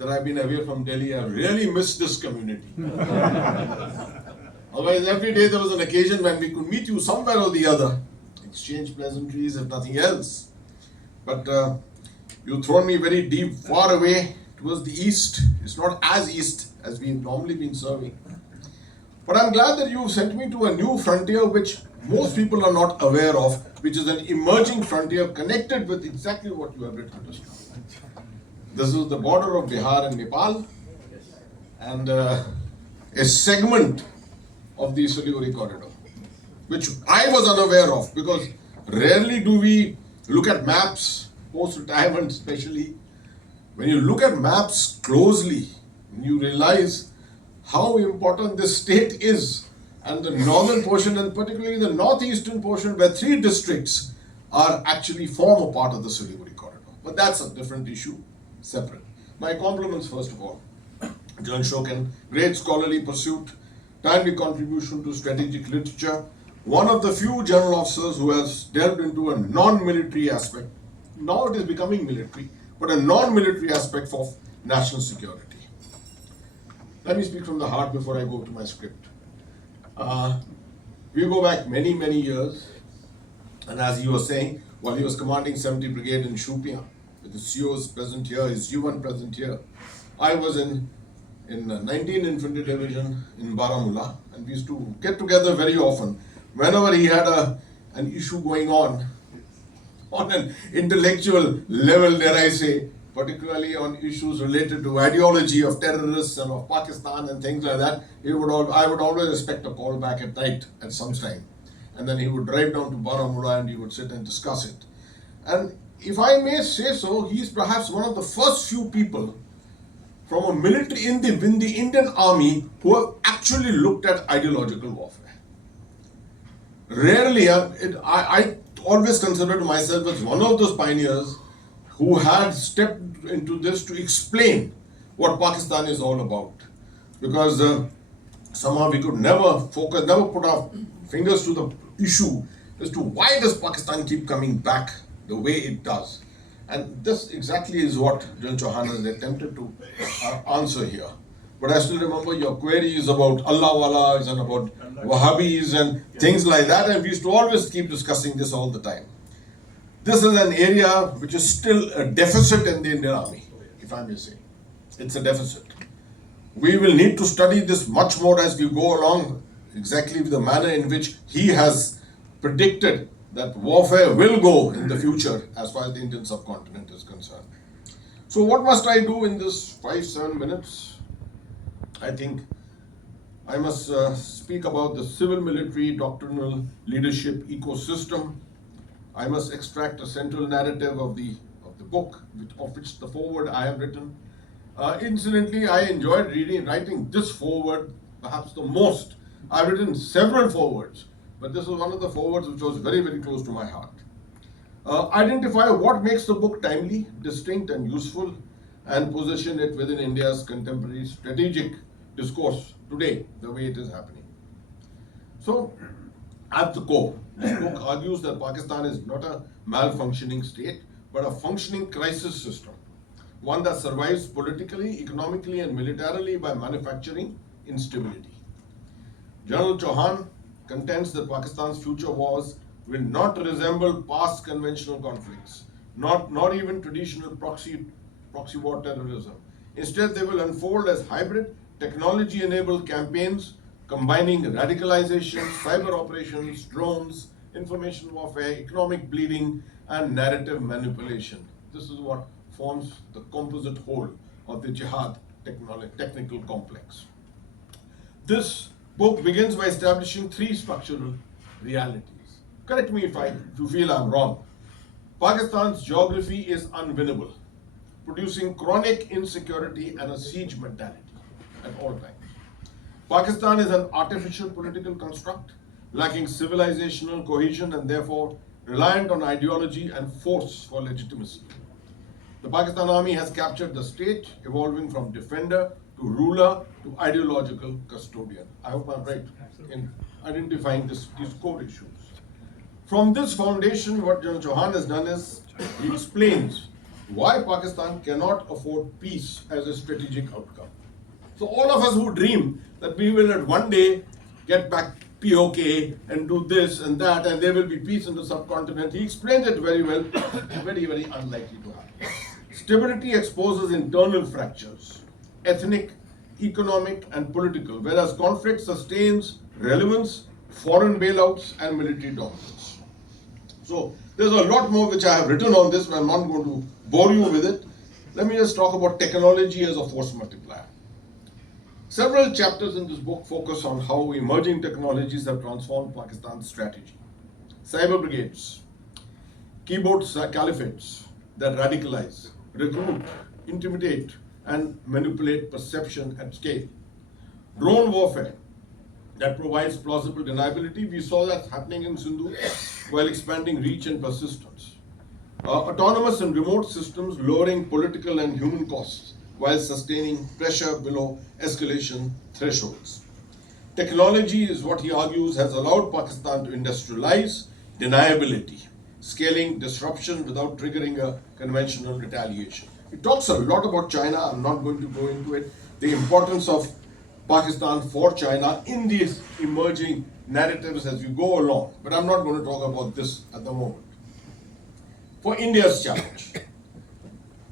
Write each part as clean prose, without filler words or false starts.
that I've been away from Delhi, I've really missed this community. Otherwise, every day there was an occasion when we could meet you somewhere or the other, exchange pleasantries, if nothing else. But you've thrown me very deep, far away towards the east. It's not as east as we've normally been serving. But I'm glad that you've sent me to a new frontier which most people are not aware of, which is an emerging frontier connected with exactly what you have written just now. This is the border of Bihar and Nepal, and a segment of the Siliguri corridor, which I was unaware of, because rarely do we look at maps, post-retirement especially. When you look at maps closely, you realize how important this state is, and the northern portion, and particularly the northeastern portion, where 3 districts are actually form a part of the Siliguri corridor. But that's a different issue, separate. My compliments first of all. General Shaukin, great scholarly pursuit, timely contribution to strategic literature, one of the few general officers who has delved into a non-military aspect. Now it is becoming military, but a non-military aspect of national security. Let me speak from the heart before I go to my script. We go back many, many years, and as he was saying, while he was commanding 70 Brigade in Shupia, with his COs present here, his U1 present here, I was in 19 Infantry Division in Baramulla, and we used to get together very often. Whenever he had an issue going on an intellectual level, dare I say, particularly on issues related to ideology of terrorists and of Pakistan and things like that, I would always expect a call back at night at some time. And then he would drive down to Baramulla and he would sit and discuss it. And if I may say so, he's perhaps one of the first few people from a military in the Indian Army who have actually looked at ideological warfare. Rarely, I always considered myself as one of those pioneers who had stepped into this to explain what Pakistan is all about. Because somehow we could never put our fingers to the issue as to why does Pakistan keep coming back the way it does. And this exactly is what General Chauhan has attempted to answer here. But I still remember your queries about Allah Wallas and about Wahhabis and things like that, and we used to always keep discussing this all the time. This is an area which is still a deficit in the Indian Army, if I may say. It's a deficit. We will need to study this much more as we go along, exactly the manner in which he has predicted that warfare will go in the future as far as the Indian subcontinent is concerned. So what must I do in this 5-7 minutes? I think I must speak about the civil-military doctrinal leadership ecosystem. I must extract a central narrative of the book, of which the foreword I have written. Incidentally, I enjoyed writing this foreword perhaps the most. I've written several forewords, but this was one of the forewords which was very, very close to my heart. Identify what makes the book timely, distinct and useful, and position it within India's contemporary strategic discourse today, the way it is happening. So, at the core, this book argues that Pakistan is not a malfunctioning state, but a functioning crisis system, one that survives politically, economically, and militarily by manufacturing instability. General Chauhan contends that Pakistan's future wars will not resemble past conventional conflicts, not even traditional proxy war terrorism. Instead, they will unfold as hybrid, technology-enabled campaigns combining radicalization, cyber operations, drones, information warfare, economic bleeding, and narrative manipulation. This is what forms the composite whole of the Jihad technical complex. This book begins by establishing 3 structural realities. Correct me if you feel I'm wrong. Pakistan's geography is unwinnable, producing chronic insecurity and a siege mentality at all times. Pakistan is an artificial political construct, lacking civilizational cohesion and therefore reliant on ideology and force for legitimacy. The Pakistan Army has captured the state, evolving from defender to ruler to ideological custodian. I hope I'm right in identifying these core issues. From this foundation, what General Chauhan has done is he explains why Pakistan cannot afford peace as a strategic outcome. So all of us who dream that we will at one day get back POK and do this and that and there will be peace in the subcontinent, he explains it very well, very, very unlikely to happen. Stability exposes internal fractures, ethnic, economic and political, whereas conflict sustains relevance, foreign bailouts and military dominance. So there's a lot more which I have written on this, but I'm not going to bore you with it. Let me just talk about technology as a force multiplier. Several chapters in this book focus on how emerging technologies have transformed Pakistan's strategy. Cyber brigades, keyboard caliphates that radicalize, recruit, intimidate, and manipulate perception at scale. Drone warfare that provides plausible deniability. We saw that happening in Sindhu while expanding reach and persistence. Autonomous and remote systems lowering political and human costs while sustaining pressure below escalation thresholds. Technology is what he argues has allowed Pakistan to industrialize deniability, scaling disruption without triggering a conventional retaliation. He talks a lot about China. I'm not going to go into it. The importance of Pakistan for China in these emerging narratives as we go along. But I'm not going to talk about this at the moment. For India's challenge.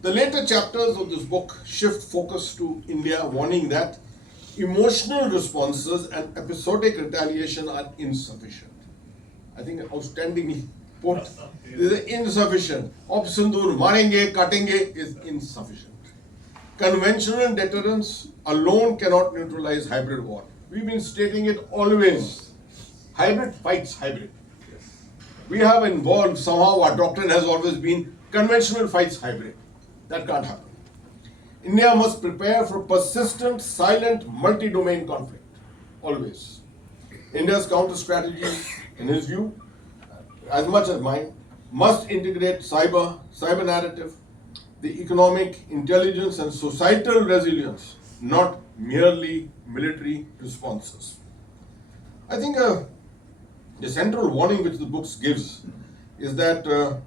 The later chapters of this book shift focus to India, warning that emotional responses and episodic retaliation are insufficient. I think outstandingly put, insufficient. Ob sindoor marenge, katenge is insufficient. Conventional deterrence alone cannot neutralize hybrid war. We've been stating it always. Hybrid fights hybrid. We have involved, somehow our doctrine has always been conventional fights hybrid. That can't happen. India must prepare for persistent, silent, multi-domain conflict. Always. India's counter strategy, in his view, as much as mine, must integrate cyber narrative, the economic, intelligence and societal resilience, not merely military responses. I think the central warning which the book gives is that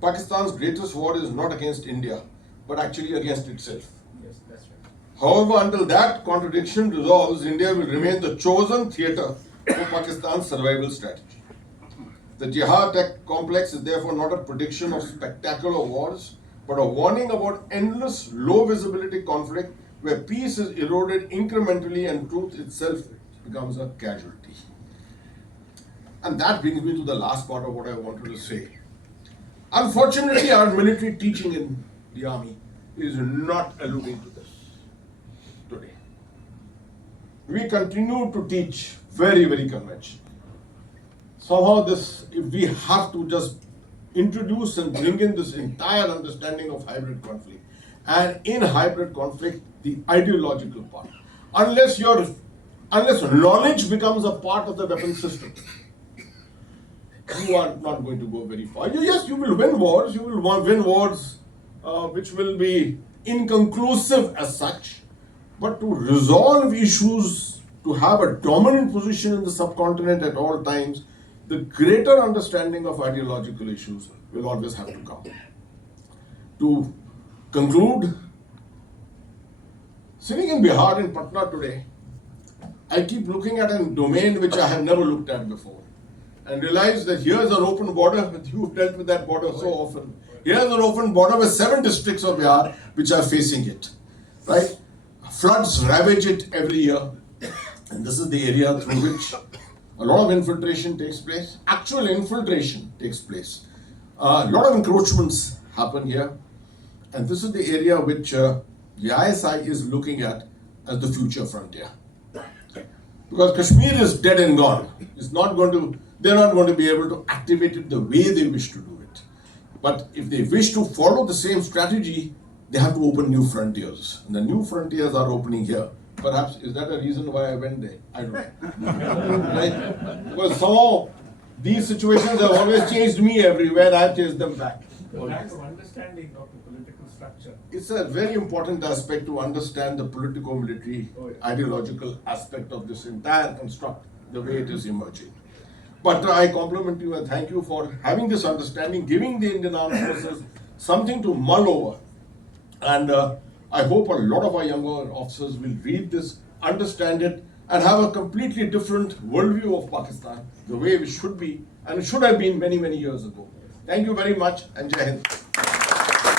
Pakistan's greatest war is not against India, but actually against itself. Yes, that's right. However, until that contradiction resolves, India will remain the chosen theatre for Pakistan's survival strategy. The Jihad tech complex is therefore not a prediction of spectacular wars, but a warning about endless, low visibility conflict where peace is eroded incrementally and truth itself becomes a casualty. And that brings me to the last part of what I wanted to say. Unfortunately, our military teaching in the army is not alluding to this today. We continue to teach very, very conventional. Somehow we have to just introduce and bring in this entire understanding of hybrid conflict. And in hybrid conflict, the ideological part. Unless knowledge becomes a part of the weapon system, you are not going to go very far. Yes, you will win wars. You will win wars which will be inconclusive as such. But to resolve issues, to have a dominant position in the subcontinent at all times, the greater understanding of ideological issues will always have to come. To conclude, sitting in Bihar in Patna today, I keep looking at a domain which I have never looked at before and realize that here's an open border, but you've dealt with that border so often. Here's an open border with 7 districts of Bihar which are facing it, right? Floods ravage it every year, and this is the area through which a lot of infiltration takes place. Actual infiltration takes place. A lot of encroachments happen here, and this is the area which the ISI is looking at as the future frontier. Because Kashmir is dead and gone. They're not going to be able to activate it the way they wish to do it. But if they wish to follow the same strategy, they have to open new frontiers. And the new frontiers are opening here. Perhaps, is that a reason why I went there? I don't know. Right? Because somehow these situations have always chased me everywhere, I've chased them back. The lack of understanding of the political structure. It's a very important aspect to understand the politico-military ideological aspect of this entire construct, the way it is emerging. But I compliment you and thank you for having this understanding, giving the Indian Armed Forces something to mull over. And I hope a lot of our younger officers will read this, understand it, and have a completely different worldview of Pakistan, the way it should be, and it should have been many, many years ago. Thank you very much, and Jai Hind.